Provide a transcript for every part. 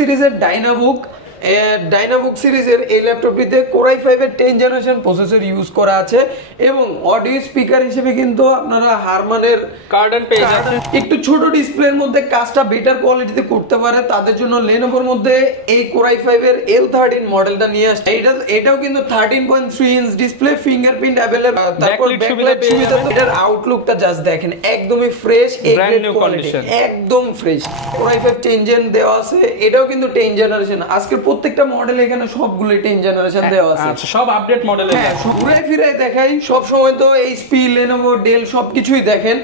সিরিজের ডাইনাবুক সিরিজের এই ল্যাপটপটিতে Core i5 এর 10 জেনারেশন প্রসেসর ইউজ করা আছে এবং অডিও স্পিকার হিসেবে কিন্তু আপনারা হারমানের কার্ডেন পেয়ে যাচ্ছেন। একটু ছোট ডিসপ্লের মধ্যে কাজটা বেটার কোয়ালিটিতে করতে পারে তাদের জন্য Lenovoর মধ্যে এই Core i5 এর L13 মডেলটা নিয়ে আসছে। এটাও কিন্তু 13.3 ইঞ্চ ডিসপ্লে, ফিঙ্গারপ্রিন্ট अवेलेबल, তারপর ব্যাকলাইট সুবিধা। এটার আউটলুকটা জাস্ট দেখেন, একদমই ফ্রেশ, ব্র্যান্ড নিউ কন্ডিশন, একদম ফ্রেশ। Core i5 10 জেন দেওয়া আছে, এটাও কিন্তু 10 জেনারেশন। আজকে প্রত্যেকটা মডেল এখানে সবগুলো 10 জেনারেশন দেওয়া আছে। আচ্ছা, সব আপডেট মডেলে। হ্যাঁ, ঘুরে ফিরে দেখাই। সব সময় তো এইচপি, Lenovo, ডেল সবকিছুই দেখেন।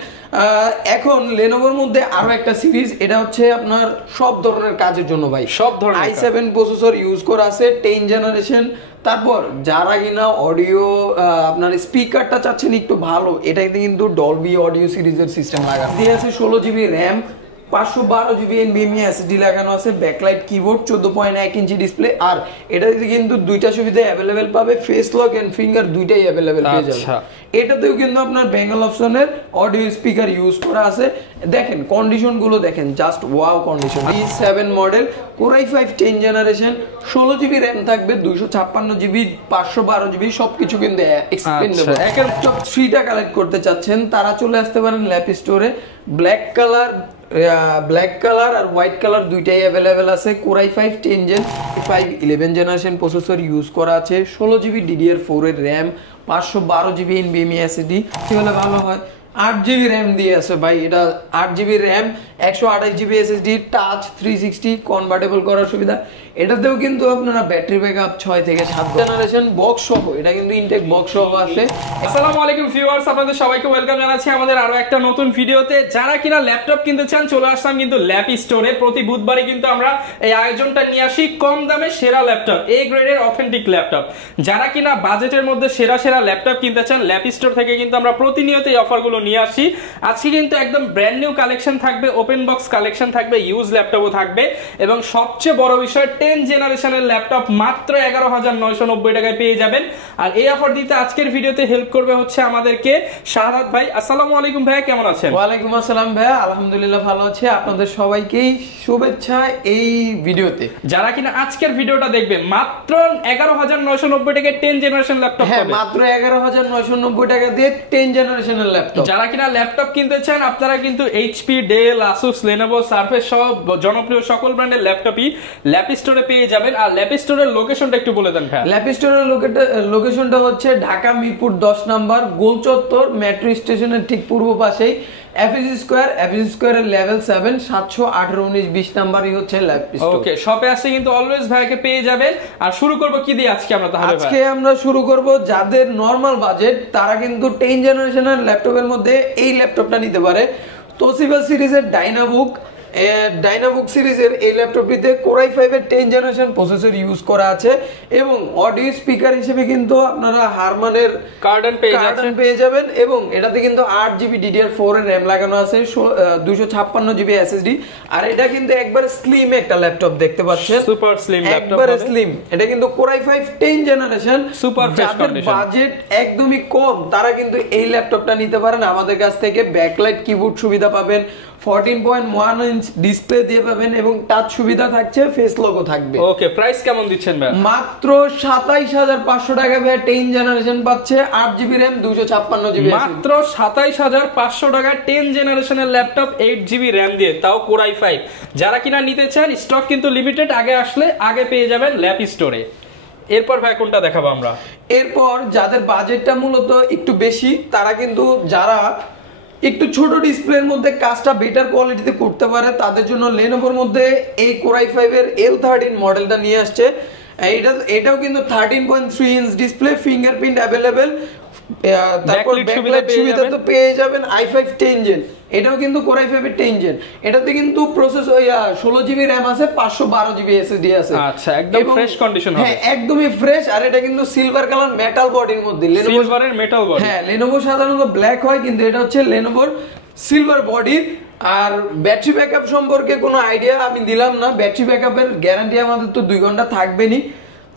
এখন Lenovoর মধ্যে আরো একটা সিরিজ, এটা হচ্ছে আপনার সব ধরনের কাজের জন্য ভাই, সব ধরনের i7 প্রসেসর ইউজ করা আছে, 10 জেনারেশন। তারপর যারা কিনা অডিও আপনার স্পিকারটা চাচ্ছেন একটু ভালো, এটাতে কিন্তু ডলবি অডিও সিরিজের সিস্টেম লাগানো দিয়ে আছে। 16 GB RAM, 512 GB NVMe SSD লাগানো আছে, ব্যাকলাইট কিবোর্ড, 14.1 ইঞ্চি ডিসপ্লে। আর এটাতে কিন্তু দুইটা সুবিধা অ্যাভেলেবেল পাবে, ফেস লক এন্ড ফিঙ্গার দুইটাই অ্যাভেলেবেল পেয়ে যাবে। এটাতেও কিন্তু আপনার বেঙ্গল অপশনের অডিও স্পিকার ইউজ করা আছে। দেখেন কন্ডিশন গুলো দেখেন, just wow condition. i7 model, Core i5 10 generation, 16 GB RAM থাকবে, 256 জিবি, 512 জিবি, সবকিছু কিন্তু এক্সপেন্ডেবল। একের টপ 3টা কালেক্ট করতে চাচ্ছেন তারা চলে আসতে পারেন ল্যাপ স্টোরে। ব্ল্যাক কালার আর হোয়াইট কালার দুইটাই অ্যাভেলেবেল আছে। Core i5 10 gen 11 generation processor use করা আছে, 16 জিবি DDR4 এর র্যাম, 512 জিবি NVMe SSD, কি হলে ভালো হয়। 8 জিবি র্যাম দিয়ে আছে ভাই, এটা 8 GB RAM, 128 GB SSD, touch 360 convertible করার সুবিধা। এটাতেও কিন্তু আপনারা ব্যাটারি ব্যাকআপ 6 থেকে 7 জেনারেশন বক্স সহ, এটা কিন্তু ইনটেক বক্স সহ আছে। আসসালামু আলাইকুম ভিউয়ার্স, আপনাদের সবাইকে ওয়েলকাম জানাচ্ছি আমাদের আরো একটা নতুন ভিডিওতে। যারা কিনা ল্যাপটপ কিনতে চান চলে আসলাম কিন্তু ল্যাপ স্টোরে। প্রতি বুধবারই কিন্তু আমরা এই আয়োজনটা নিয়ে আসি, কম দামে সেরা ল্যাপটপ, এ গ্রেডের অথেন্টিক ল্যাপটপ। যারা কিনা বাজেটের মধ্যে সেরা ল্যাপটপ কিনতে চান, ল্যাপ স্টোর থেকে কিন্তু আমরা প্রতিনিয়ত এই অফারগুলো নিয়ে আসি। আজকে কিন্তু একদম ব্র্যান্ড নিউ কালেকশন থাকবে, ওপেন বক্স কালেকশন থাকবে, ইউজ ল্যাপটপও থাকবে এবং সবচেয়ে বড় বিষয় 10 জেনারেশনের ল্যাপটপ মাত্র 11,990 টাকায় পেয়ে যাবেন। আর এই অফার দিতে আজকের ভিডিওতে হেল্প করবে হচ্ছে আমাদেরকে শাহাদাত ভাই। আসসালামু আলাইকুম ভাইয়া, কেমন আছেন? ওয়ালাইকুম আসসালাম ভাইয়া, আলহামদুলিল্লাহ ভালো আছি। আপনাদের সবাইকেই শুভেচ্ছা এই ভিডিওতে। যারা কিনা আজকের ভিডিওটা দেখবে মাত্র 11,990 টাকায় 10 জেনারেশন ল্যাপটপ পাবেন। মাত্র 11,990 টাকা দিয়ে 10 জেনারেশনের ল্যাপটপ। যারা কিনা ল্যাপটপ কিনতে চান আপনারা কিন্তু HP, Dell, Asus, Lenovo, Surface সহ জনপ্রিয় সকল ব্র্যান্ডের ল্যাপটপই ল্যাপ স্টোরে পেয়ে যাবেন। আর ল্যাপ স্টোরের লোকেশনটা একটু বলে দেন ভাই। ল্যাপ স্টোরের লোকেশনটা হচ্ছে ঢাকা মিরপুর 10 নাম্বার গোল চত্বর, মেট্রো স্টেশনের ঠিক পূর্ব পাশেই, এফএসি স্কয়ারের লেভেল 7, 718-19-20 নাম্বারই হচ্ছে ল্যাপ স্টোর। ওকে, শপে আসলে কিন্তু অলওয়েজ ভাইকে পেয়ে যাবেন। আর শুরু করব কি দিয়ে আজকে আমরা? তাহলে আজকে আমরা শুরু করব যাদের নরমাল বাজেট, তারা কিন্তু 10 জেনারেশনের ল্যাপটপের মধ্যে এই ল্যাপটপটা নিতে পারে। তোশিবা সিরিজের ডাইনাবুক সিরিজের এই ল্যাপটপটিতে Core i5 এর 10 জেনারেশন প্রসেসর ইউজ করা আছে এবং অডিও স্পিকার হিসেবে কিন্তু আপনারা হারমানের কার্ডেন পেয়ে যাবেন এবং এটাতে কিন্তু 8 জিবি DDR4 এর র্যাম লাগানো আছে, 256 জিবি SSD। আর এটা কিন্তু একবার স্লিম একটা ল্যাপটপ দেখতে পাচ্ছেন, সুপার স্লিম ল্যাপটপ, একবার স্লিম। এটা কিন্তু Core i5 10 generation, super fresh condition. Budget একদমই কম তারা কিন্তু এই ল্যাপটপটা নিতে পারেন আমাদের কাছ থেকে। ব্যাকলাইট কিবোর্ড সুবিধা পাবেন, 14.1 ইঞ্চ ডিসপ্লে দিয়ে পাবেন এবং টাচ সুবিধা থাকছে, ফেস লকও থাকবে। ওকে, প্রাইস কেমন দিচ্ছেন ভাই? মাত্র 27,500 টাকা ভাই 10 জেনারেশন পাচ্ছে, 8 জিবি র্যাম, 256 জিবি। মাত্র 27,500 টাকা 10 জেনারেশনের ল্যাপটপ, 8 জিবি র্যাম দিয়ে, তাও Core i5। যারা কিনা নিতে চান, স্টক কিন্তু লিমিটেড, আগে আসলে আগে পেয়ে যাবেন ল্যাপ স্টোরে। এরপর ভাই কোনটা দেখাবো আমরা? এরপর যাদের বাজেটটা মূলত একটু বেশি, তারা কিন্তু যারা একটু ছোট ডিসপ্লের মধ্যে কাজটা বেটার কোয়ালিটিতে করতে পারে তাদের জন্য Lenovoর মধ্যে এই Core i5 এর L13 মডেলটা নিয়ে আসছে। এটাও কিন্তু 13.3 ইঞ্চ ডিসপ্লে, ফিঙ্গারপ্রিন্ট অ্যাভেলেবেল, তারপর ব্যাকলাইট সুবিধা তো পেয়ে যাবেন। i5 10 জেন, এটাও কিন্তু Core i5 এর 10 জেন। এটাতে কিন্তু প্রসেস 16 জিবি র্যাম আছে, 512 জিবি SSD আছে। আচ্ছা, একদম ফ্রেশ কন্ডিশন হবে। হ্যাঁ, একদমই ফ্রেশ। আর এটা কিন্তু সিলভার কালার মেটাল বডির মধ্যে, সিলভারের মেটাল বডি। হ্যাঁ, Lenovo সাধারণত ব্ল্যাক হয়, কিন্তু এটা হচ্ছে Lenovoর সিলভার বডির। আর ব্যাটারি ব্যাকআপ সম্পর্কে কোনো আইডিয়া আমি দিলাম না, ব্যাটারি ব্যাকআপের গ্যারান্টি আমাদের তো 2 ঘন্টা থাকবেনি।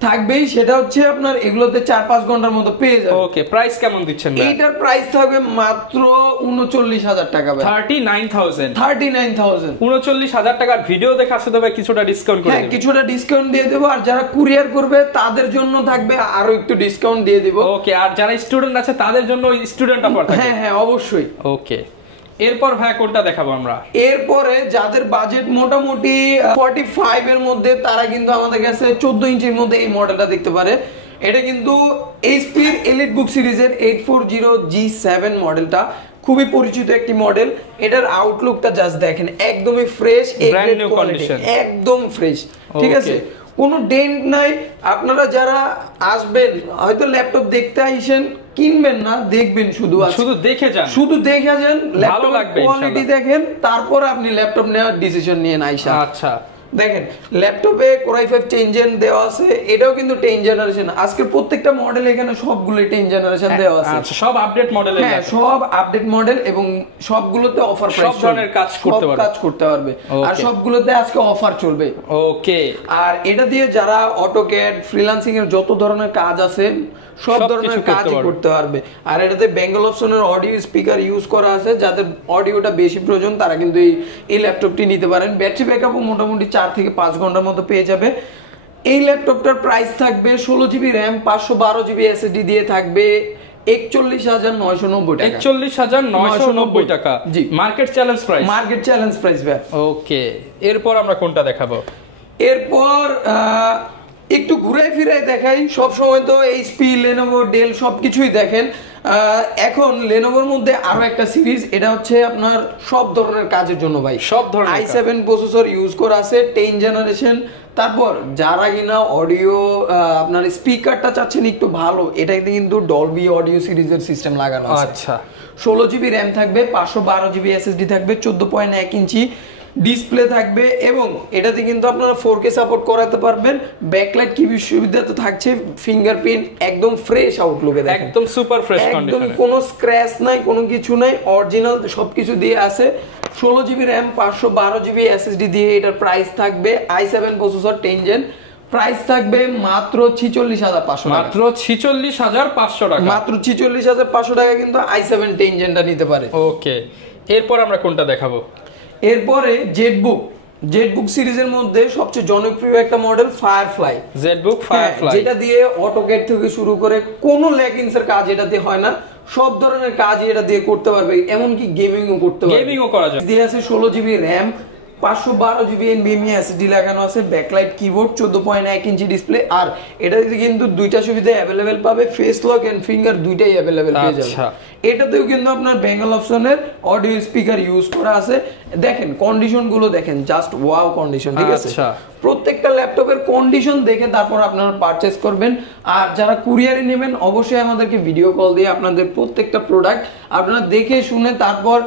থাকবেই, সেটা হচ্ছে আপনার এগুলোতে 4-5 ঘন্টার মতো পেয়ে যাবেন। ওকে, প্রাইস কেমন দিচ্ছেন ভাই? এইটার প্রাইস থাকবে মাত্র 39,000 টাকা ভাই। 39,000 39,000 টাকার ভিডিও দেখে আসলে ভাই কিছুটা ডিসকাউন্ট করে হ্যাঁ, দেব। কিছুটা ডিসকাউন্ট দিয়ে দেবো, আর যারা কুরিয়ার করবে তাদের জন্য থাকবে আরো একটু ডিসকাউন্ট দিয়ে দিব। ওকে, আর যারা স্টুডেন্ট আছে তাদের জন্য স্টুডেন্ট অফার থাকবে। হ্যাঁ হ্যাঁ, অবশ্যই। ওকে, এরপর ভাই কোনটা দেখাবো আমরা? এরপরে যাদের বাজেট মোটামুটি 45 এর মধ্যে, তারা কিন্তু আমাদের কাছে 14 ইঞ্চির মধ্যে এই মডেলটা দেখতে পারে। এটা কিন্তু এইচপির এলিট বুক সিরিজের 840G7 মডেলটা, খুবই পরিচিত একটি মডেল। এটার আউটলুকটা জাস্ট দেখেন, একদমই ফ্রেশ, ব্র্যান্ড নিউ কন্ডিশন, একদম ফ্রেশ, ঠিক আছে, কোনো ডেন্ট নাই। আপনারা যারা আসবেন, হয়তো ল্যাপটপ দেখতে আইছেন, কিনবেন না, দেখবেন, শুধু দেখে যান, শুধু দেখে যান, ভালো লাগবে, কোয়ালিটি দেখেন, তারপর আপনি ল্যাপটপ নেওয়ার ডিসিশন নিয়ে আইসা। আচ্ছা, দেখেন ল্যাপটপে Core i5 10 জেন দেওয়া আছে, এটাও কিন্তু 10 জেনারেশন। আজকের প্রত্যেকটা মডেল এখানে সবগুলো 10 জেনারেশন দেওয়া আছে। আচ্ছা, সব আপডেট মডেল। হ্যাঁ, সব আপডেট মডেল, এবং সবগুলোতে অফার প্রাইস, সব ধরনের কাজ করতে পারবে, আর সবগুলোতে আজকে অফার চলবে। ওকে, আর এটা দিয়ে যারা অটোক্যাড, ফ্রিল্যান্সিং এর যত ধরনের কাজ আছে সব ধরনের কাজই করতে পারবে। আর এটাতে বেঙ্গল অপশনের অডিও স্পিকার ইউজ করা আছে, যাদের অডিওটা বেশি প্রয়োজন তারা কিন্তু এই ল্যাপটপটি নিতে পারেন। ব্যাটারি ব্যাকআপও মোটামুটি 4 থেকে 5 ঘন্টার মতো পেয়ে যাবে। এই ল্যাপটপটার প্রাইস থাকবে 16GB র্যাম, 512GB এসএসডি দিয়ে থাকবে 41,990 টাকা। 41,990 টাকা, জি, market challenge price. Market challenge price ভাই। ওকে, এরপর আমরা কোনটা দেখাবো? এরপর একটু ঘুরে ফিরে দেখাই। সব সময় তো এইচপি, লেনোভো, ডেল সবকিছুই দেখেন। এখন লেনোভোর মধ্যে আরো একটা সিরিজ, এটা হচ্ছে আপনার সব ধরনের কাজের জন্য ভাই, সব ধরনের i7 প্রসেসর ইউজ করা আছে, 10 জেনারেশন। তারপর যারা কিনা অডিও, আপনার স্পিকারটা চাচ্ছেন একটু ভালো, এটাতে কিন্তু ডলবি অডিও সিরিজের সিস্টেম লাগানো আছে। আচ্ছা, 16GB র্যাম থাকবে, 512GB এসএসডি থাকবে, 14.1 ইঞ্চি ডিসপ্লে থাকবে, এবং এটাতে কিন্তু আপনারা 4K সাপোর্ট করাতে পারবেন। ব্যাকলাইট কি সুবিধা তো থাকছে, ফিঙ্গারপ্রিন্ট একদম ফ্রেশ আউটলুকে দেখেন, একদম সুপার ফ্রেশ একদম কন্ডিশনে, কোনো স্ক্র্যাচ নাই, কোনো কিছু নাই, অরিজিনাল সবকিছু দিয়ে আছে। 16GB র্যাম, 512GB এসএসডি দিয়ে এটার প্রাইস থাকবে, i7 প্রসেসর 10 জেন, প্রাইস থাকবে মাত্র 46,500 টাকা। মাত্র 46,500 টাকা, মাত্র 46,500 টাকা কিন্তু i7 10 জেনটা নিতে পারে। ওকে, এরপর আমরা কোনটা দেখাবো? এরপরে জেটবুক সিরিজের মধ্যে সবচেয়ে জনপ্রিয় একটা মডেল ফায়ারফ্লাই। জেটবুক ফায়ারফ্লাই, যেটা দিয়ে অটোক্যাড থেকে শুরু করে কোনো ল্যাকিংস এর কাজ এটা দিয়ে হয় না, সব ধরনের কাজ এটা দিয়ে করতে পারবে, এমনকি গেমিংও করতে পারবে, গেমিংও করা যায়। দিয়ে আছে 16GB RAM, 512GB NVMe SSD লাগানো আছে, ব্যাকলাইট কিবোর্ড, 14.1 ইঞ্চি ডিসপ্লে। আর এটাতে কিন্তু দুইটা সুবিধা অ্যাভেলেবেল পাবে, ফেস লক এন্ড ফিঙ্গার দুইটাই অ্যাভেলেবেল পেয়ে যাবে। এটাতেও কিন্তু আপনার বেঙ্গল অপশনের অডিও স্পিকার ইউজ করা আছে। দেখেন কন্ডিশন গুলো দেখেন, জাস্ট ওয়াও কন্ডিশন, ঠিক আছে। প্রত্যেকটা ল্যাপটপের কন্ডিশন দেখে তারপর আপনারা পারচেজ করবেন। আর যারা কুরিয়ারে নেবেন অবশ্যই আমাদেরকে ভিডিও কল দিয়ে আপনাদের প্রত্যেকটা প্রোডাক্ট আপনারা দেখে শুনে, তারপর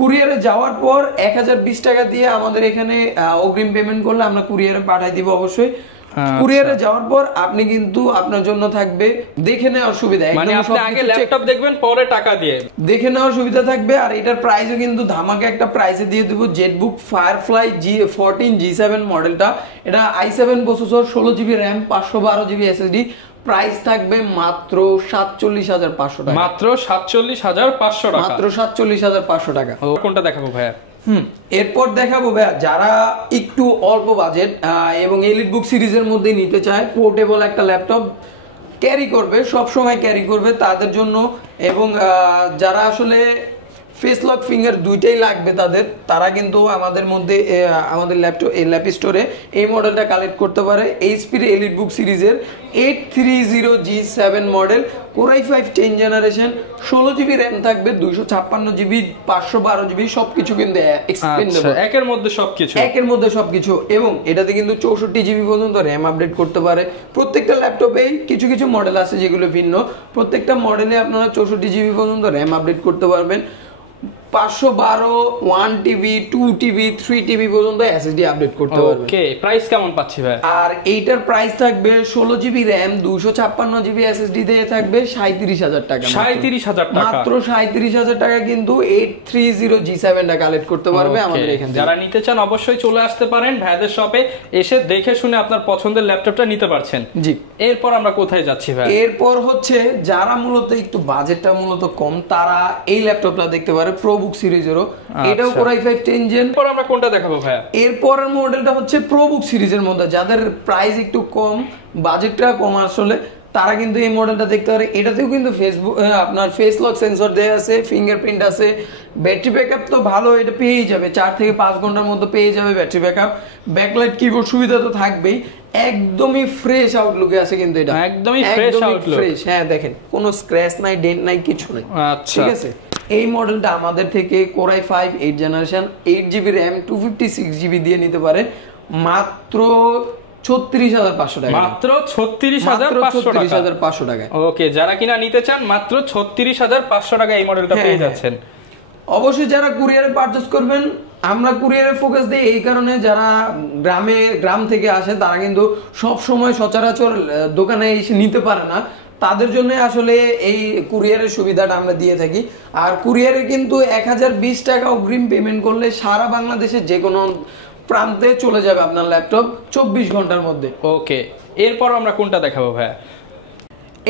কুরিয়ারে যাওয়ার পর 1020 টাকা দিয়ে আমাদের এখানে অগ্রিম পেমেন্ট করলে আমরা কুরিয়ারে পাঠিয়ে দিব। অবশ্যই কুরিয়ারে যাওয়ার পর আপনি কিন্তু আপনার জন্য থাকবে দেখে নেওয়ার সুবিধা, মানে আপনি আগে ল্যাপটপ দেখবেন পরে টাকা দিয়ে দেখে নেওয়ার সুবিধা থাকবে। আর এটার প্রাইসও কিন্তু ধামাকা একটা প্রাইসে দিয়ে দেব। জেটবুক ফায়ারফ্লাই G14 G7 মডেলটা, এটা i7 processor, 16GB RAM, 512GB SSD, price থাকবে মাত্র 47,500 টাকা। মাত্র 47,500 টাকা, মাত্র 47,500 টাকা। কোনটা দেখাবো ভাইয়া? এরপর দেখাবো ভাইয়া যারা একটু অল্প বাজেট এবং এলিট বুক সিরিজের মধ্যে নিতে চায়, পোর্টেবল একটা ল্যাপটপ ক্যারি করবে, সব সময় ক্যারি করবে তাদের জন্য, এবং যারা আসলে ফেস লক ফিঙ্গার দুইটাই লাগবে তাদের, তারা কিন্তু আমাদের মধ্যে আমাদের ল্যাপ স্টোরে এই মডেলটা কালেক্ট করতে পারে। এইচপির এলিট বুক সিরিজের 830G7 model, Core i5 10 generation, 16GB RAM থাকবে, 256GB, 512GB, সবকিছু কিন্তু এক্সপেন্ডেবল, একের মধ্যে সবকিছু। এবং এটাতে কিন্তু 64GB পর্যন্ত র্যাম আপডেট করতে পারে। প্রত্যেকটা ল্যাপটপেই কিছু কিছু মডেল আছে যেগুলো ভিন্ন, প্রত্যেকটা মডেলে আপনারা 64GB পর্যন্ত র্যাম আপডেট করতে পারবেন। 512 1 টিবি 2 টিবি 3 টিবি পর্যন্ত এসএসডি আপডেট করতে পারবে। ওকে, প্রাইস কেমন পাচ্ছি ভাই? আর এইটার প্রাইস থাকবে 16 জিবি র‍্যাম 256 জিবি এসএসডি দিয়ে থাকবে 37000 টাকা। 37000 টাকা, মাত্র 37000 টাকা কিন্তু 830G7 টা কালেক্ট করতে পারবে আমাদের এখানে। যারা নিতে চান অবশ্যই চলে আসতে পারেন ভাইদের শপে, এসে দেখে শুনে আপনার পছন্দের ল্যাপটপটা নিতে পারছেন। জি, এরপর আমরা কোথায় যাচ্ছি ভাই? এরপর হচ্ছে যারা মূলত একটু বাজেটটা মূলত কম, তারা এই ল্যাপটপটা দেখতে পারে প্রোবুক সিরিজেরও। এটাও Core i5 10 Gen। এরপর আমরা কোনটা দেখাবো ভাই? এরপরের মডেলটা হচ্ছে প্রোবুক সিরিজের মধ্যে, যাদের প্রাইস একটু কম, বাজেটটা কম আসলে, তারা কিন্তু এই মডেলটা দেখতে পারে। এটাতেও কিন্তু আপনার ফেস লক সেন্সর দেয়া আছে, ফিঙ্গারপ্রিন্ট আছে, ব্যাটারি ব্যাকআপ তো ভালো, এটা পেয়েই যাবে 4 থেকে 5 ঘন্টার মধ্যে পেয়ে যাবে ব্যাটারি ব্যাকআপ। ব্যাকলাইট কিবোর্ড সুবিধা তো থাকবেই। একদমই ফ্রেশ আউটলুকে আছে কিন্তু এটা, একদমই ফ্রেশ আউটলুক। হ্যাঁ দেখেন, কোনো স্ক্র্যাচ নাই, ডেন্ট নাই, কিছু নাই। আচ্ছা, ঠিক আছে। এই মডেলটা আমাদের থেকে Core i5 8 generation 8GB RAM 256GB দিয়ে নিতে পারে মাত্র 36500 টাকা। মাত্র 36500 টাকা। ওকে, যারা কিনা নিতে চান মাত্র 36500 টাকা এই মডেলটা পেয়ে যাচ্ছেন। অবশ্যই যারা কুরিয়ারে পারচেজ করবেন, আমরা কুরিয়ারে ফোকাস দিই এই কারণে, যারা গ্রাম থেকে আসে তারা কিন্তু সব সময় সচরাচর দোকানে এসে নিতে পারে না, তাদের জন্য আসলে এই কুরিয়ারের সুবিধাটা আমরা দিয়ে থাকি। আর কুরিয়ারে কিন্তু 1020 টাকা অগ্রিম পেমেন্ট করলে সারা বাংলাদেশে যে কোনো প্রান্তে চলে যাবে আপনার ল্যাপটপ 24 ঘন্টার মধ্যে। ওকে, এরপর আমরা কোনটা দেখাবো ভাই?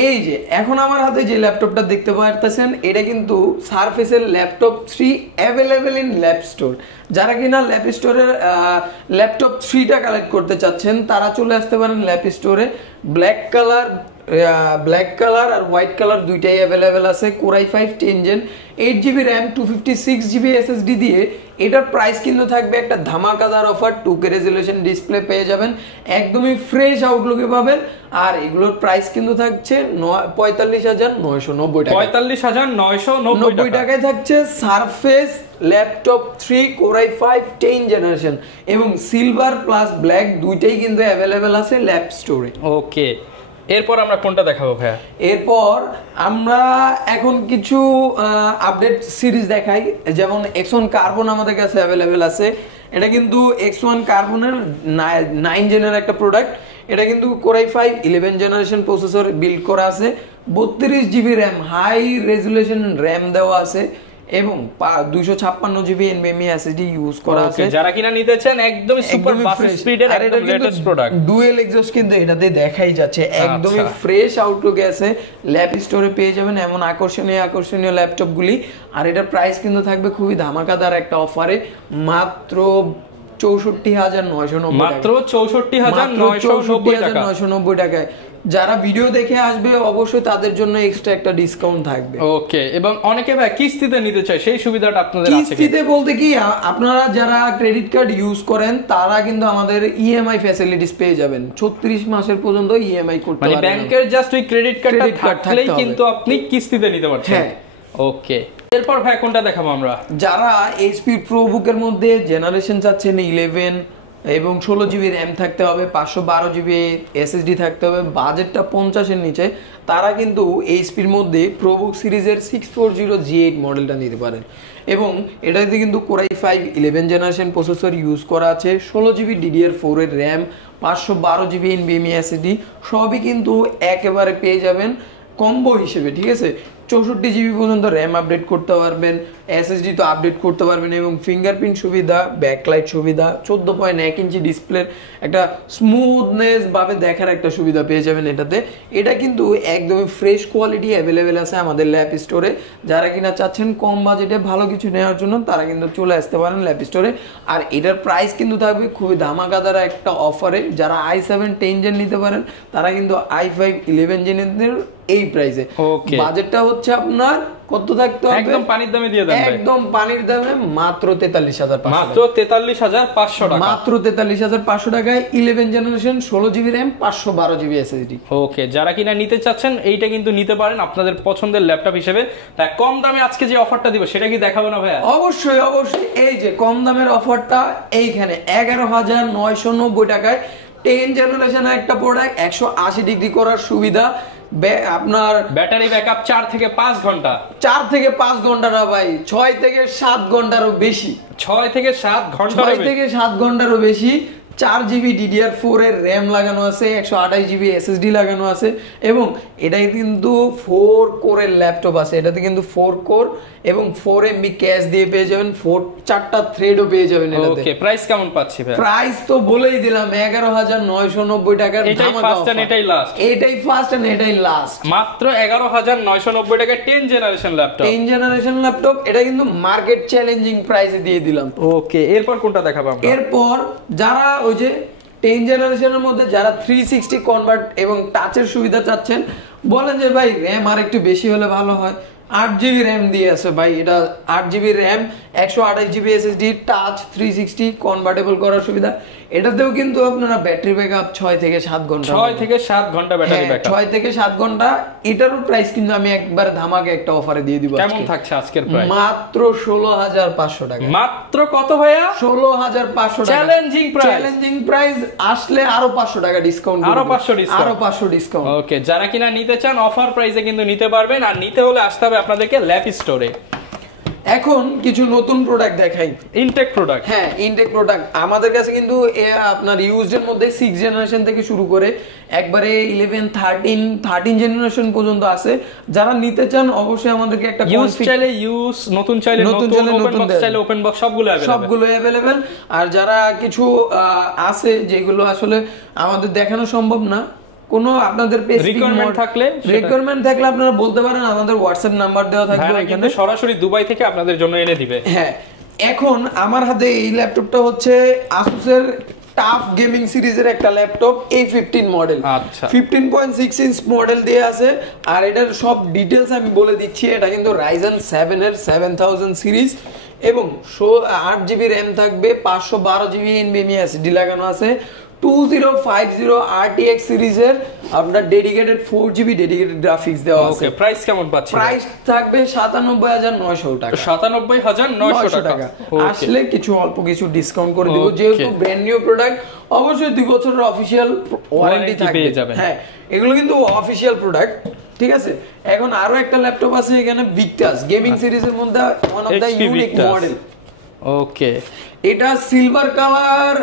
এই যে এখন আমার হাতে যে ল্যাপটপটা দেখতে পারতেছেন, এটা কিন্তু সারফেসের laptop 3 available in lap store. যারা কিনা ল্যাপ স্টোরের ল্যাপটপ 3টা কালেক্ট করতে চাচ্ছেন, তারা চলে আসতে পারেন ল্যাপ স্টোরে। ব্ল্যাক কালার আর হোয়াইট কালার দুইটাই অ্যাভেলেবেল আছে। Core i5 10 Gen 8GB RAM 256GB SSD দিয়ে। এটার প্রাইস কিন্তু থাকবে একটা ধামাকাদার অফার, 2K রেজোলিউশন ডিসপ্লে পেয়ে যাবেন, একদমই ফ্রেশ আউটলুকে পাবেন। আর এগুলোর প্রাইস কিন্তু থাকছে 45,990 টাকা। 45,990 টাকায় থাকছে surface laptop 3 Core i5 10 generation, এবং সিলভার প্লাস ব্ল্যাক দুইটাই কিন্তু অ্যাভেলেবেল আছে ল্যাপ স্টোরে। ওকে, এরপর আমরা কোনটা দেখাবো ভাইয়া? এরপর আমরা এখন কিছু আপডেট সিরিজ দেখাই, যেমন X1 কার্বন আমাদের কাছে অ্যাভেলেবেল আছে। এটা কিন্তু X1 কার্বনের 9 জেনের একটা প্রোডাক্ট। এটা কিন্তু Core i5 11 generation processor build করা আছে, 32GB RAM high resolution RAM দেওয়া আছে, এবং 256GB NVMe SSD ইউজ করা আছে। যারা কিনা নিতে চান একদম সুপার ফাস্ট স্পিডের একদম লেটেস্ট প্রোডাক্ট, ডুয়েল এক্সস্ট কিন্তু এটাতে দেখাই যাচ্ছে, একদমই ফ্রেশ আউটলুকে আছে। ল্যাপ স্টোরে পেয়ে যাবেন এমন আকর্ষণীয় ল্যাপটপগুলি। আর এটার প্রাইস কিন্তু থাকবে খুবই ধামাকাদার একটা অফারে, মাত্র 64,990 মাত্র 64,990 টাকায়। যারা ভিডিও দেখে আসবে অবশ্যই তাদের জন্য এক্সট্রা একটা ডিসকাউন্ট থাকবে। ওকে, এবং অনেকে ভাই কিস্তিতে নিতে চায়, সেই সুবিধাটা আপনাদের আছে? কিস্তিতে বলতে কি, আপনারা যারা ক্রেডিট কার্ড ইউজ করেন তারা কিন্তু আমাদের ইএমআই ফ্যাসিলিটিস পেয়ে যাবেন, 36 মাসের পর্যন্ত ইএমআই করতে পারবেন। মানে ব্যাংকের জাস্ট ওই ক্রেডিট কার্ডটা থাকলেই কিন্তু আপনি কিস্তিতে নিতে পারছেন। হ্যাঁ। ওকে, এরপর ভাই কোনটা দেখাবো আমরা? যারা এইচপি প্রোবুকের মধ্যে জেনারেশন চাচ্ছেন 11 এবং 16GB RAM থাকতে হবে, 512GB SSD থাকতে হবে, বাজেটটা 50-এর নিচে, তারা কিন্তু এইচপির মধ্যে প্রোবুক সিরিজের 640G8 মডেলটা নিতে পারেন। এবং এটাতে কিন্তু Core i5 11 generation processor use করা আছে, 16GB DDR4 এর RAM, 512GB NVMe SSD সবই কিন্তু একেবারে পেয়ে যাবেন কম্বো হিসেবে। ঠিক আছে, 64GB পর্যন্ত RAM আপডেট করতে পারবেন, SSD তো আপডেট করতে পারবেন, এবং ফিঙ্গারপ্রিন্ট সুবিধা, ব্যাকলাইট সুবিধা, 14.1 ইঞ্চি ডিসপ্লের একটা স্মুথনেস ভাবে দেখার একটা সুবিধা পেয়ে যাবেন এটাতে। এটা কিন্তু একদমই ফ্রেশ কোয়ালিটি অ্যাভেলেবেল আছে আমাদের ল্যাপ স্টোরে। যারা কিনা চাচ্ছেন কম বাজেটে ভালো কিছু নেওয়ার জন্য, তারা কিন্তু চলে আসতে পারেন ল্যাপ স্টোরে। আর এটার প্রাইস কিন্তু থাকবে খুবই ধামাকাদার একটা অফারে। যারা i7 10 Gen নিতে পারেন, তারা কিন্তু i5 11 Gen এই প্রাইসে। বাজেটটা হচ্ছে আপনার কত থাকতে হবে? একদম পানির দামে দিয়ে দেন ভাই, একদম পানির দামে, মাত্র 43,500 মাত্র 43,500 টাকা, মাত্র 43,500 টাকায় 11 generation 16GB RAM 512GB SSD। ওকে, যারা কিনা নিতে চাচ্ছেন এইটা কিন্তু নিতে পারেন আপনাদের পছন্দের ল্যাপটপ হিসেবে। তাই কম দামে আজকে যে অফারটা দিব সেটা কি দেখাবো না ভাইয়া? অবশ্যই অবশ্যই। এই যে কম দামের অফারটা এইখানে 11,990 টাকায় 10 জেনারেশনের একটা প্রোডাক্ট, 180 ডিগ্রি করার সুবিধা, আপনার ব্যাটারি ব্যাকআপ 4 থেকে 5 ঘন্টা। 4 থেকে 5 ঘন্টা না ভাই, 6 থেকে 7 ঘন্টারও বেশি। 6 থেকে 7 ঘন্টা, 6 থেকে 7 ঘন্টারও বেশি। 4GB DDR4 এর RAM লাগানো আছে, 128GB SSD লাগানো আছে, এবং এটাই কিন্তু 4 কোরের ল্যাপটপ আছে। এটাতে কিন্তু 4 কোর এবং 4MB ক্যাশ দিয়ে পেয়ে যাবেন, 4টা থ্রেডও পেয়ে যাবেন এটাতে। ওকে, প্রাইস কেমন পাচ্ছি ভাই? প্রাইস তো বলেই দিলাম 11,990 টাকার। এটাই ফার্স্ট এন্ড এটাই লাস্ট। এটাই ফার্স্ট এন্ড এটাই লাস্ট। মাত্র 11,990 টাকা 10 জেনারেশন ল্যাপটপ। 10 জেনারেশন ল্যাপটপ, এটা কিন্তু মার্কেট চ্যালেঞ্জিং প্রাইসে দিয়ে দিলাম। ওকে, এরপর কোনটা দেখাবো আমরা? এরপর যারা ওই যে 10 জেনারেশনের মধ্যে যারা 360 কনভার্ট এবং টাচের সুবিধা চাচ্ছেন, বলেন যে ভাই র্যাম আর একটু বেশি হলে ভালো হয়, 8GB র্যাম দিয়ে আছে ভাই। এটা 8GB RAM, 128GB SSD, touch 360 convertible করার সুবিধা। এটাতেও কিন্তু আপনারা ব্যাটারি ব্যাকআপ 6 থেকে 7 ঘন্টা, 6 থেকে 7 ঘন্টা ব্যাটারি ব্যাকআপ। 6 থেকে 7 ঘন্টা। এটারও প্রাইস কিন্তু আমি একবার ধামাকে একটা অফারে দিয়ে দিব। কেমন থাকছে আজকের প্রাইস? মাত্র 16,500 টাকা। মাত্র কত ভাইয়া? 16,500 টাকা। Challenging price. Challenging price. আসলে আরো 500 টাকা ডিসকাউন্ট, আরো 500 ডিসকাউন্ট, আরো 500 ডিসকাউন্ট। ওকে, যারা কিনা নিতে চান অফার প্রাইসে কিন্তু নিতে পারবেন। আর নিতে হলে আসতে হবে আপনাদেরকে ল্যাপ স্টোরে। এখন কিছু নতুন প্রোডাক্ট দেখাই। Intech product. হ্যাঁ, ইনটেক প্রোডাক্ট আমাদের কাছে কিন্তু আপনার ইউজড এর মধ্যে 6 জেনারেশন থেকে শুরু করে একবারে 11, 13 জেনারেশন পর্যন্ত আছে। যারা নিতে চান অবশ্যই আমাদেরকে একটা ইউজ চাইলে ইউজ, নতুন চাইলে নতুন, ওপেন বক্স চাইলে ওপেন বক্স, সবগুলো अवेलेबल। আর যারা কিছু আছে যেগুলো আসলে আমাদের দেখানো সম্ভব না, কোনো আপনাদের রিকোয়ারমেন্ট থাকলে আপনারা বলতে পারেন, আমাদের হোয়াটসঅ্যাপ নাম্বার দেওয়া থাকবে এখানে, সরাসরি দুবাই থেকে আপনাদের জন্য এনে দিবে। হ্যাঁ, এখন আমার হাতে এই ল্যাপটপটা হচ্ছে আসুসের টাফ গেমিং সিরিজের একটা ল্যাপটপ, A15 মডেল। আচ্ছা, 15.6 ইঞ্চ মডেল দিয়ে আছে। আর এটার সব ডিটেলস আমি বলে দিচ্ছি। এটা কিন্তু Ryzen 7 এর 7000 সিরিজ এবং 8GB র্যাম থাকবে, 512GB NVMe SSD লাগানো আছে, 2050 RTX সিরিজের আপনার ডেডিকেটেড 4GB ডেডিকেটেড গ্রাফিক্স দেওয়া আছে। ওকে, প্রাইস কেমন পাচ্ছি? প্রাইস থাকবে 97,900 টাকা। 97,900 টাকা। আসলে কিছু অল্প কিছু ডিসকাউন্ট করে দিব, যেহেতু ব্র্যান্ড নিউ প্রোডাক্ট। অবশ্যই 2 বছরের অফিশিয়াল ওয়ারেন্টি পেয়ে যাবেন। হ্যাঁ, এগুলো কিন্তু অফিশিয়াল প্রোডাক্ট, ঠিক আছে। এখন আরো একটা ল্যাপটপ আছে এখানে, ভিক্টাস গেমিং সিরিজের মধ্যে one of the unique model. Okay, এটা সিলভার কালার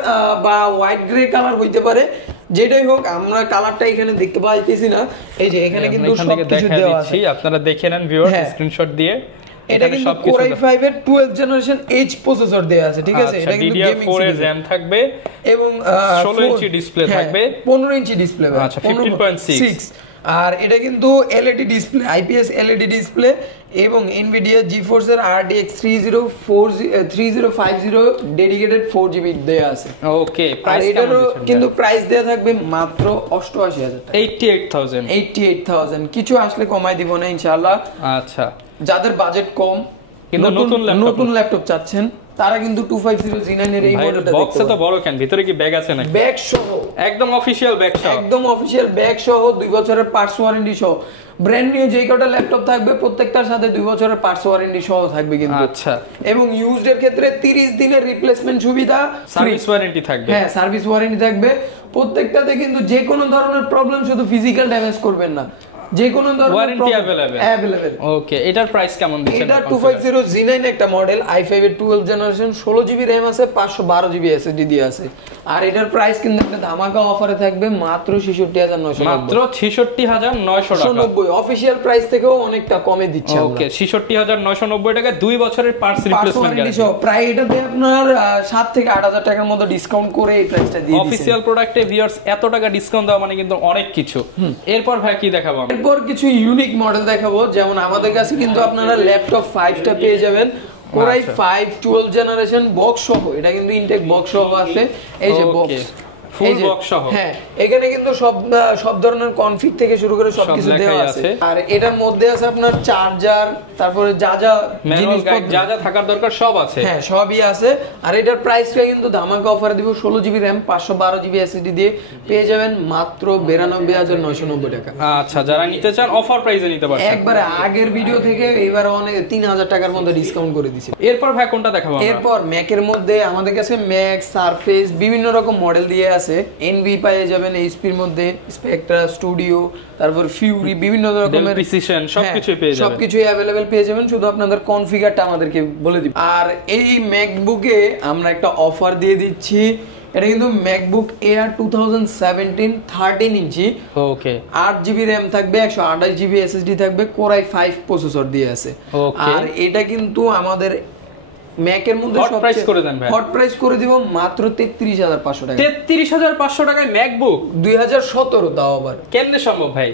বা হোয়াইট গ্রে কালার হইতে পারে, যেটাই হোক। আমরা কালারটা এখানে দেখতে পাইতেছি না। এই যে এখানে কিন্তু সবকিছু দেওয়া আছে, আপনারা দেখে নেন ভিউয়ার্স, স্ক্রিনশট দিয়ে। এটা কিন্তু Core i5 এর 12th জেনারেশন H প্রসেসর দেয়া আছে, ঠিক আছে। এটা কিন্তু DDR4 এর RAM থাকবে এবং 16 ইঞ্চি ডিসপ্লে থাকবে, 15 ইঞ্চি ডিসপ্লে। আচ্ছা, 15.6। আর এটা কিন্তু LED display, IPS LED display, এবং Nvidia GeForce এর RTX 3050 ডেডিকেটেড 4GB দেয়া আছে। ওকে, প্রাইস এটারও কিন্তু প্রাইস দেয়া থাকবে মাত্র 88,000 টাকা। 88,000 কিছু আসলে কমাই দিব না ইনশাআল্লাহ। আচ্ছা, যাদের বাজেট কম কিন্তু নতুন ল্যাপটপ চাচ্ছেন, তারা কিন্তু 250 এর এই মডেলটা দেখতে বক্সে তো বড় কেন, ভিতরে কি ব্যাগ আছে নাকি? ব্যাগ সহ, একদম অফিশিয়াল ব্যাগ সহ, একদম অফিশিয়াল ব্যাগ সহ, 2 বছরের পার্টস ওয়ারেন্টি সহ। ব্র্যান্ড নিউ যেই কটা ল্যাপটপ থাকবে প্রত্যেকটার সাথে 2 বছরের পার্টস ওয়ারেন্টি সহ থাকবে কিন্তু। আচ্ছা, এবং ইউজড এর ক্ষেত্রে 30 দিনের রিপ্লেসমেন্ট সুবিধা, সার্ভিস ওয়ারেন্টি থাকবে। হ্যাঁ, সার্ভিস ওয়ারেন্টি থাকবে প্রত্যেকটাতে। কিন্তু যে কোনো ধরনের প্রবলেম, শুধু ফিজিক্যাল ড্যামেজ করবেন না, যে কোনো ধরনের ওয়ারেন্টি अवेलेबल। ওকে, এটার প্রাইস কেমন দিচ্ছেন? এটা 250 G9 একটা মডেল, i5 এর 12th জেনারেশন, 16GB RAM আছে, 512GB SSD দিয়ে আছে। আর এটার প্রাইস কিন্তু একটা ধামাকা অফারে থাকবে মাত্র 66,990, মাত্র 66,900 টাকা। অফিশিয়াল প্রাইস থেকেও অনেকটা কমে দিচ্ছে। ওকে, 66,990 টাকা, 2 বছরের পার্টস রিপ্লেসমেন্ট গ্যারান্টি সহ। প্রায় এটাতে আপনার 7 থেকে 8,000 টাকার মতো ডিসকাউন্ট করে এই প্রাইসটা দিয়ে দিয়েছে। অফিশিয়াল প্রোডাক্টে ভিউয়ার্স এত টাকা ডিসকাউন্ট দেওয়া মানে কিন্তু অনেক কিছু। এরপর ভাই কি দেখাবো? এরপর কিছু ইউনিক মডেল দেখাবো। যেমন আমাদের কাছে কিন্তু আপনারা ল্যাপটপ 5টা পেয়ে যাবেন, Core i5 12th generation box সহ। এটা কিন্তু ইনটেক বক্স সহ আছে, এই যে বক্স, ফুল বক্স সহ। হ্যাঁ, এখানে কিন্তু সব ধরনের কনফিগ থেকে শুরু করে সবকিছু দেওয়া আছে। আর এটার মধ্যে আছে আপনার চার্জার, তারপরে যা জিনিসপত্র যা থাকার দরকার সব আছে। হ্যাঁ, সবই আছে। আর এটার প্রাইসটা কিন্তু ধামাকা অফারে দিব, 16GB RAM 512GB SSD দিয়ে পেয়ে যাবেন মাত্র 92,990 টাকা। আচ্ছা, যারা নিতে চান অফার প্রাইসে নিতে পারবেন। একবারে আগের ভিডিও থেকে এবারে অনেক 3,000 টাকার মধ্যে ডিসকাউন্ট করে দিছি। এরপর ভাই কোনটা দেখাবো? এরপর ম্যাকের মধ্যে আমাদের কাছে ম্যাক, সারফেস বিভিন্ন রকম মডেল দিয়ে আছে। আছে এনভি পেয়ে যাবেন এইচপির মধ্যে, স্পেকট্রা, স্টুডিও, তারপর ফিউরি, বিভিন্ন রকমের প্রিসিশন সবকিছুই পেয়ে যাবেন, সবকিছুই অ্যাভেলেবেল পেয়ে যাবেন, শুধু আপনাদের কনফিগারটা আমাদেরকে বলে দিবেন। আর এই ম্যাকবুকে আমরা একটা অফার দিয়ে দিচ্ছি, এটা কিন্তু ম্যাকবুক এয়ার 2017 13 ইঞ্চি, ওকে 8GB র্যাম থাকবে, 128GB এসএসডি থাকবে, কোরাই 5 প্রসেসর দিয়ে আছে। আর এটা কিন্তু আমাদের ম্যাকের মধ্যে হট প্রাইস করে দেন ভাই, হট প্রাইস করে দিব মাত্র 33500 টাকা। 33500 টাকায় ম্যাকবুক 2017 তাও আবার কেমনে সম্ভব ভাই?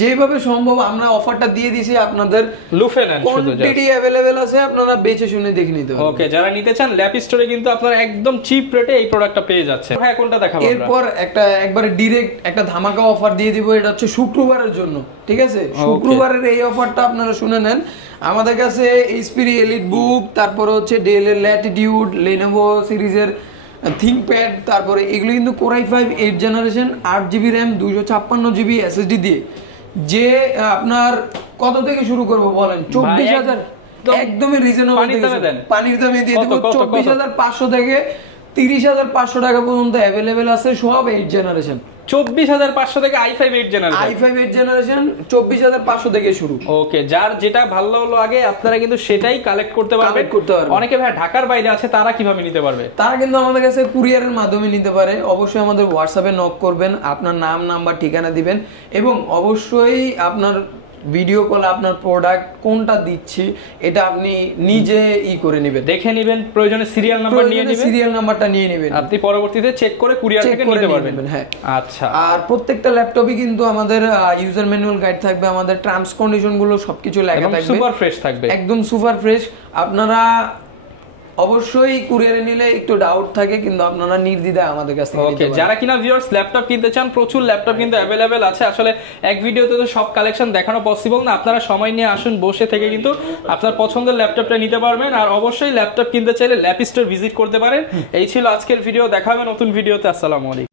যেভাবে সম্ভব আমরা অফারটা দিয়ে দিছি, আপনাদের লুফে নেন, শুধু কোয়ান্টিটি अवेलेबल আছে, আপনারা বেচে শুনে দেখে নিতে পারবেন। ওকে, যারা নিতে চান ল্যাপ স্টোরে কিন্তু আপনারা একদম চিপ রেটে এই প্রোডাক্টটা পেয়ে যাচ্ছে। ভাই কোনটা দেখাবো আমরা? এরপর একবারে ডাইরেক্ট একটা ধামাকা অফার দিয়ে দিব, এটা হচ্ছে শুক্রবারের জন্য, ঠিক আছে? শুক্রবারের এই অফারটা আপনারা শুনে নেন। আমাদের কাছে এইচপি এলিট বুক, তারপর হচ্ছে ডেল এর ল্যাটিটিউড, লেনোভো সিরিজের থিংকপ্যাড, তারপরে এগুলো কিন্তু core i 5 8 generation, 8GB RAM, 256GB SSD দিয়ে, যে আপনার কত থেকে শুরু করব বলেন? 24000 একদমই রিজনেবল, পানির দামে দিয়ে দেব। 24500 থেকে 30500 টাকা পর্যন্ত अवेलेबल আছে, সব 8 জেনারেশন। 24500 থেকে i5 8 জেনারেশন, i5 8 জেনারেশন 24500 থেকে শুরু। ওকে, যার যেটা ভালো হলো আগে আপনারা কিন্তু সেটাই কালেক্ট করতে পারবেন। অনেকে ভাই ঢাকার বাইরে আছে, তারা কিভাবে নিতে পারবে? তারা কিন্তু আমাদের কাছে কুরিয়ারের মাধ্যমে নিতে পারে। অবশ্যই আমাদের হোয়াটসঅ্যাপে নক করবেন, আপনার নাম, নাম্বার, ঠিকানা দিবেন, এবং অবশ্যই আপনার ভিডিও কল আপনার প্রোডাক্ট কোনটা দিচ্ছি এটা আপনি নিজে করে নেবেন, দেখে নেবেন, প্রয়োজনে সিরিয়াল নাম্বার নিয়ে নেবেন, সিরিয়াল নাম্বারটা নিয়ে নেবেন, আপনি পরবর্তীতে চেক করে কুরিয়ার থেকে নিতে পারবেন। হ্যাঁ, আচ্ছা। আর প্রত্যেকটা ল্যাপটপে কিন্তু আমাদের ইউজার ম্যানুয়াল গাইড থাকবে, আমাদের টার্মস কন্ডিশন গুলো সবকিছু লেখা থাকবে, সুপার ফ্রেশ থাকবে, একদম সুপার ফ্রেশ। আপনারা অবশ্যই কুরিয়ারে নিলে একটু ডাউট থাকে, কিন্তু আপনারা নির্দ্বিধায় আমাদের কাছ থেকে নিতে পারেন। যারা কিনা ভিউয়ার্স ল্যাপটপ কিনতে চান, প্রচুর ল্যাপটপ কিন্তু अवेलेबल আছে। আসলে এক ভিডিওতে তো সব কালেকশন দেখানো পসিবল না, আপনারা সময় নিয়ে আসুন, বসে থেকে কিন্তু আপনার পছন্দের ল্যাপটপটা নিতে পারবেন। আর অবশ্যই ল্যাপটপ কিনতে চাইলে ল্যাপ স্টোর ভিজিট করতে পারেন। এই ছিল আজকের ভিডিও, দেখা হবে নতুন ভিডিওতে। আসসালামু আলাইকুম।